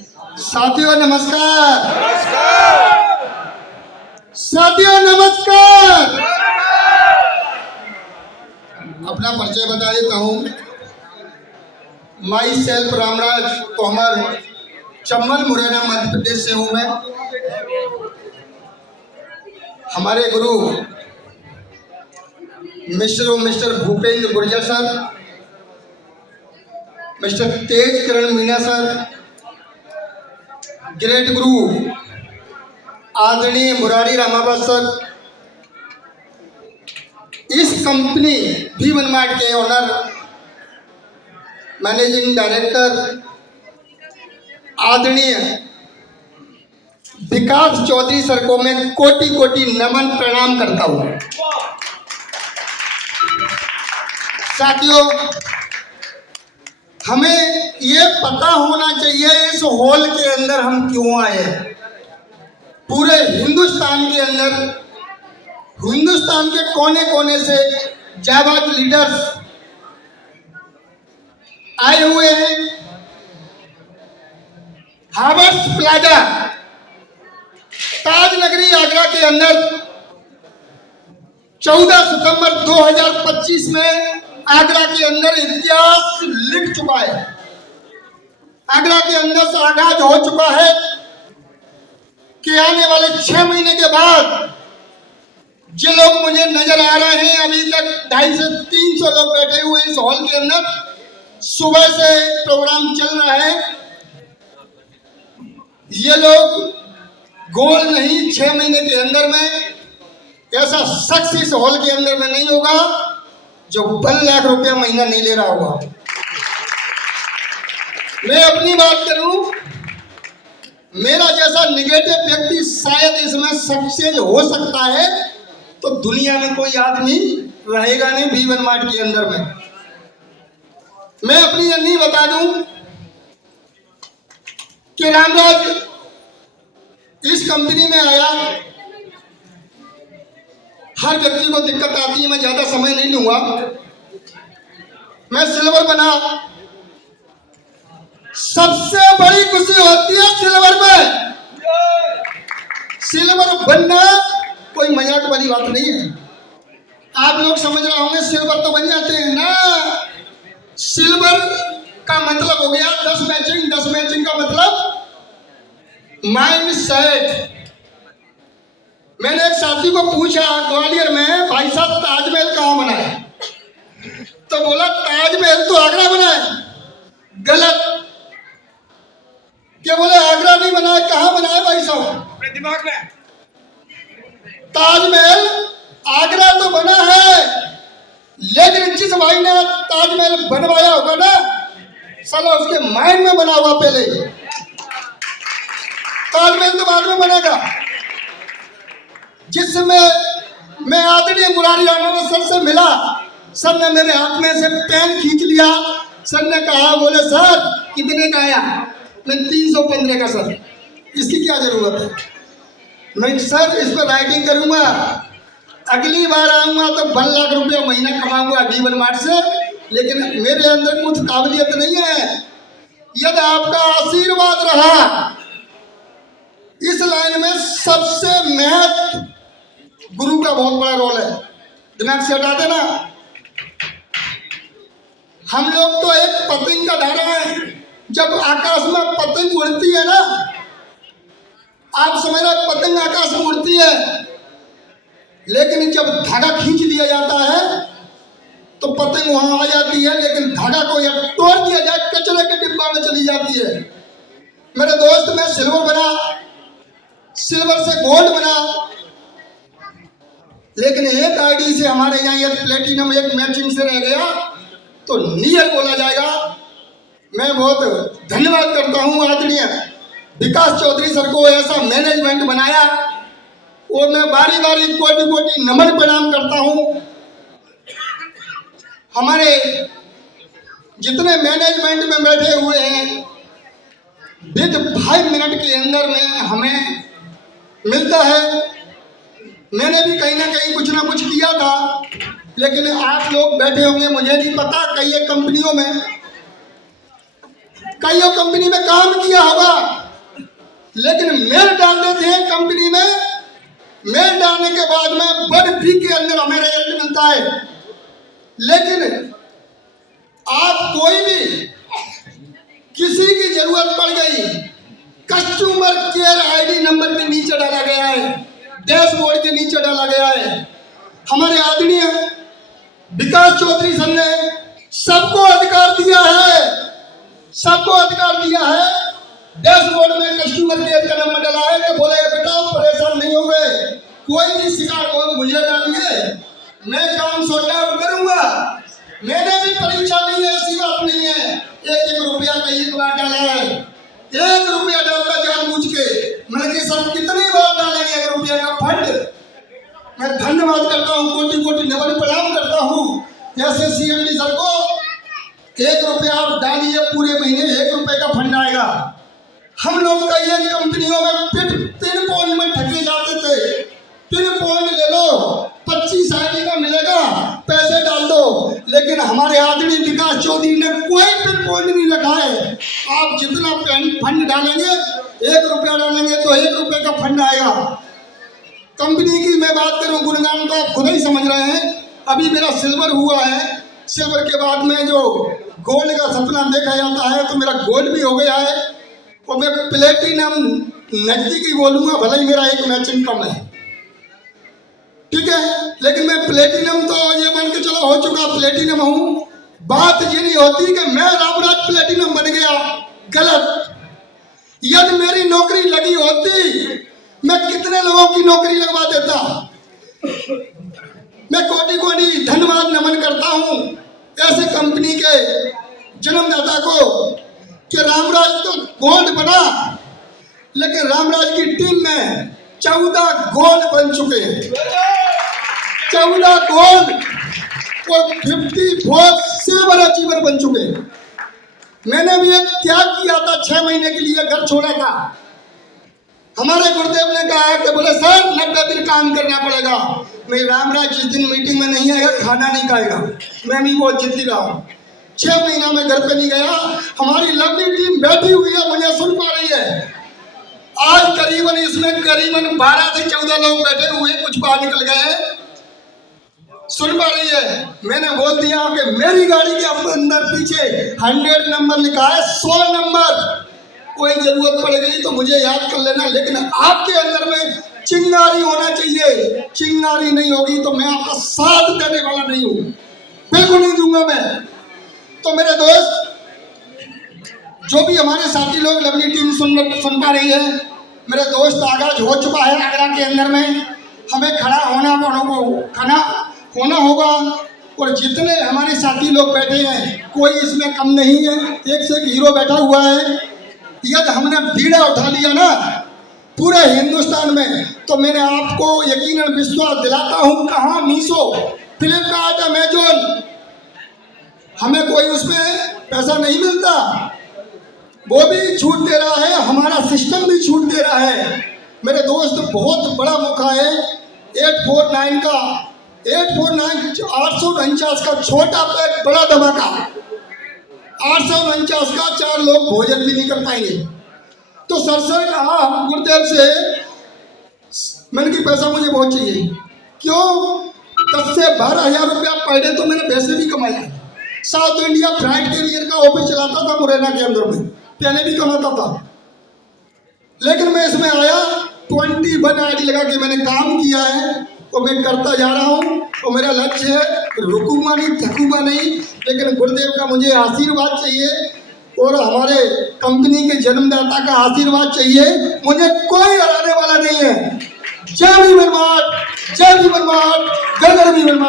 साथियों नमस्कार। साथियों नमस्कार। अपना परिचय बता देता हूँ। माई सेल्फ रामराज तोमर, चम्बल मुरैना मध्य प्रदेश से हूँ मैं। हमारे गुरु mister Bhupendra Gurjar sir, mister Tej Kiran Meena sir, great गुरु आदरणीय मुरारी रामावत सर, इस कंपनी V1 मार्ट के ओनर, मैनेजिंग डायरेक्टर आदरणीय विकास चौधरी सर को मैं कोटि कोटि नमन प्रणाम करता हूँ। साथियों, हमें ये पता होना चाहिए इस हॉल के अंदर हम क्यों आए। पूरे हिंदुस्तान के अंदर, हिंदुस्तान के कोने कोने से जाबाज लीडर्स आए हुए हैं। हावर्स प्लाजा ताज नगरी आगरा के अंदर 14 सितंबर 2025 में आगरा के अंदर इतिहास लिख चुका है। आगरा के अंदर से आगाज हो चुका है कि आने वाले 6 महीने के बाद जो लोग मुझे नजर आ रहे हैं, अभी तक 250 से 300 लोग बैठे हुए इस हॉल के अंदर, सुबह से प्रोग्राम चल रहा है। ये लोग गोल नहीं, 6 महीने के अंदर में ऐसा शख्स इस हॉल के अंदर में नहीं होगा जो 1 लाख रुपया महीना नहीं ले रहा होगा। मैं अपनी बात करूं, मेरा जैसा निगेटिव व्यक्ति शायद इसमें सक्सेस हो सकता है तो दुनिया में कोई आदमी रहेगा नहीं V1 मार्ट के अंदर में। मैं अपनी अन्नी बता दूं कि रामराज इस कंपनी में आया। हर व्यक्ति को दिक्कत आती है, मैं ज्यादा समय नहीं लूंगा। मैं सिल्वर बना, सबसे बड़ी खुशी होती है सिल्वर में। सिल्वर बनना कोई मजाक वाली बात नहीं है। आप लोग समझ रहे होंगे सिल्वर तो बन जाते हैं ना। सिल्वर का मतलब हो गया 10 मैचिंग। 10 मैचिंग का मतलब माइंड सेट। मैंने एक साथी को पूछा ग्वालियर में, भाई साहब ताजमहल कहाँ बना है? तो बोला ताजमहल तो आगरा बना है। गलत। क्या बोले आगरा नहीं बना है, कहाँ बना है भाई साहब? अपने दिमाग में। ताजमहल आगरा तो बना है, लेकिन जिस भाई ने ताजमहल बनवाया होगा ना, साला उसके माइंड में बना हुआ पहले। ताजमहल तो बाद में बनेगा। जिसमें मैं आदरणीय मुरारी रामावत सर से मिला, सर ने मेरे हाथ में से पेन खींच लिया। सर ने कहा, बोले सर कितने का आया? मैं 315 का। सर इसकी क्या जरूरत है? मैं सर इस पर राइटिंग करूंगा, अगली बार आऊंगा तो 1 लाख रुपया महीना कमाऊंगा V1 मार्ट से। लेकिन मेरे अंदर कुछ काबिलियत नहीं है। यदि आपका आशीर्वाद रहा, इस लाइन में सबसे महत्व गुरु का बहुत बड़ा रोल है। दिमाग से हटा देना। हम लोग तो एक पतंग का धारा है। जब आकाश में पतंग उड़ती है ना, आप समझ रहे पतंग आकाश में उड़ती है, लेकिन जब धागा खींच दिया जाता है तो पतंग वहां आ जाती है, लेकिन धागा को या तोड़ दिया जाए कचरे के डिब्बा में चली जाती है। मेरे दोस्त, मैं सिल्वर बना, सिल्वर से गोल्ड बना, लेकिन एक आईडी से हमारे यहाँ एक प्लेटिनम, एक मैचिंग से रह गया तो नियर बोला जाएगा। मैं बहुत धन्यवाद करता हूँ आदरणीय विकास चौधरी सर को, ऐसा मैनेजमेंट बनाया। और मैं बारी बारी कोटि कोटि नमन प्रणाम करता हूँ। हमारे जितने मैनेजमेंट में बैठे हुए हैं, विद 5 मिनट के अंदर में हमें मिलता है। मैंने भी कहीं ना कहीं कुछ ना कुछ किया था, लेकिन आप लोग बैठे होंगे, मुझे नहीं पता, कई कंपनियों में कईयों कंपनी में काम किया होगा, लेकिन मेल डाल देते हैं कंपनी में। मेल डालने के बाद में 1 वीक के अंदर हमें रिजल्ट मिलता है। लेकिन आज कोई भी किसी की जरूरत पड़ गई, कस्टमर केयर आईडी नंबर के नीचे डाला गया है, डैशबोर्ड के नीचे डाला गया है। हमारे आदरणीय विकास चौधरी सर ने सबको अधिकार दिया है, सबको अधिकार दिया है। डैशबोर्ड में कस्टमर केयर का नंबर डाला है कि बोले बेटा परेशान नहीं हो गए, कोई भी शिकायत हो मुझे डालिए, मैं काम सॉर्ट आउट करूंगा। मैंने भी परीक्षा ली है, ऐसी बात नहीं है। 1-1 रुपया का एक बार डाला है, 1 रुपया डालता जानबूझ के। मैंने कहा सर कितनी बार डालेंगे 1 रुपया का फंड। मैं धन्यवाद करता हूँ, कोटि कोटि नमन प्रणाम करता हूँ जैसे सीएमडी सर को। 1 रुपया आप डालिए, पूरे महीने 1 रुपये का फंड आएगा। हम लोग का ये कंपनियों में पिन पॉइंट में ठगे जाते थे, पिन पॉइंट ले लो 25 आईडी का मिलेगा, पैसे डाल दो। लेकिन हमारे आदरणीय विकास चौधरी ने कोई पिन पॉइंट नहीं रखा है। आप जितना फंड डालेंगे, 1 रुपया डालेंगे तो 1 रुपये का फंड आएगा। कंपनी की मैं बात करूं, गुणगान तो आप खुद ही समझ रहे हैं। अभी मेरा सिल्वर हुआ है, सिल्वर के बाद में जो गोल्ड का सपना देखा जाता है, तो मेरा गोल्ड भी हो गया है। और मैं प्लेटिनम नजदीकी बोलूंगा, भले ही मेरा 1 मैच इनकम है, ठीक है, लेकिन मैं प्लेटिनम तो ये मान के चलो हो चुका, प्लेटिनम हूँ। बात ये नहीं होती कि मैं रामराज प्लेटिनम बन गया, गलत। यदि मेरी नौकरी लगी होती, मैं कितने लोगों की नौकरी लगवा देता। मैं कोटि कोटि धन्यवाद नमन करता हूँ ऐसे कंपनी के जन्मदाता को कि रामराज तो गोल्ड बना, लेकिन रामराज की टीम में 14 गोल्ड बन चुके हैं, 14 गोल्ड और 54 सिल्वर अचीवर बन चुके हैं। मैंने भी एक त्याग किया था, 6 महीने के लिए घर छोड़ा था। हमारे गुरुदेव ने कहा कि बोले सर 90 दिन काम करना पड़ेगा। मैं रामराज जिस दिन मीटिंग में नहीं आएगा खाना नहीं खाएगा। मैं भी बहुत जिद्दी रहा हूँ। 6 महीना में घर पे नहीं गया। हमारी लंबी टीम बैठी हुई है, मुझे सुन पा रही है। आज करीबन इसमें करीबन 12 से 14 लोग बैठे हुए, कुछ बाहर निकल गए, सुन पा रही है। मैंने बोल दिया कि मेरी गाड़ी के अंदर पीछे 100 नंबर लिखा है, 100 नंबर, कोई जरूरत पड़ गई तो मुझे याद कर लेना, लेकिन आपके अंदर में चिंगारी होना चाहिए। चिंगारी नहीं होगी तो मैं आपका साथ देने वाला नहीं हूँ, बिल्कुल नहीं दूंगा मैं। तो मेरे दोस्त, जो भी हमारे साथी लोग लवली टीम सुन पा रही है, मेरे दोस्त आगाज हो चुका है आगरा के अंदर में। हमें खड़ा होना होगा। और जितने हमारे साथी लोग बैठे हैं, कोई इसमें कम नहीं है, एक से एक हीरो बैठा हुआ है। यदि हमने बीड़ा उठा लिया ना पूरे हिंदुस्तान में, तो मैंने आपको यकीनन विश्वास दिलाता हूँ, कहाँ मीशो, फ्लिपकार्ट, अमेजोन, हमें कोई उसमें पैसा नहीं मिलता, वो भी छूट दे रहा है, हमारा सिस्टम भी छूट दे रहा है। मेरे दोस्त, बहुत बड़ा मौका है। 849 का 849 का छोटा पैक, बड़ा धमाका 849 का 4 लोग भोजन भी नहीं कर पाएंगे। तो सर कहा गुरुदेव से, मैंने कि पैसा मुझे बहुत चाहिए। क्यों? 10 से 12,000 रुपया पर डे तो मैंने वैसे भी कमाया। साउथ इंडिया फ्राइट कैरियर का ऑफिस चलाता था मुरैना के अंदर में, पहले भी कमाता था। लेकिन मैं इसमें आया, 21 आईडी लगा के मैंने काम किया है और मैं करता जा रहा हूँ। और मेरा लक्ष्य है, रुकूंगा नहीं, थकूंगा नहीं, लेकिन गुरुदेव का मुझे आशीर्वाद चाहिए और हमारे कंपनी के जन्मदाता का आशीर्वाद चाहिए। मुझे कोई हराने वाला नहीं है। जय भीम, जय भीम, गण गण भीम।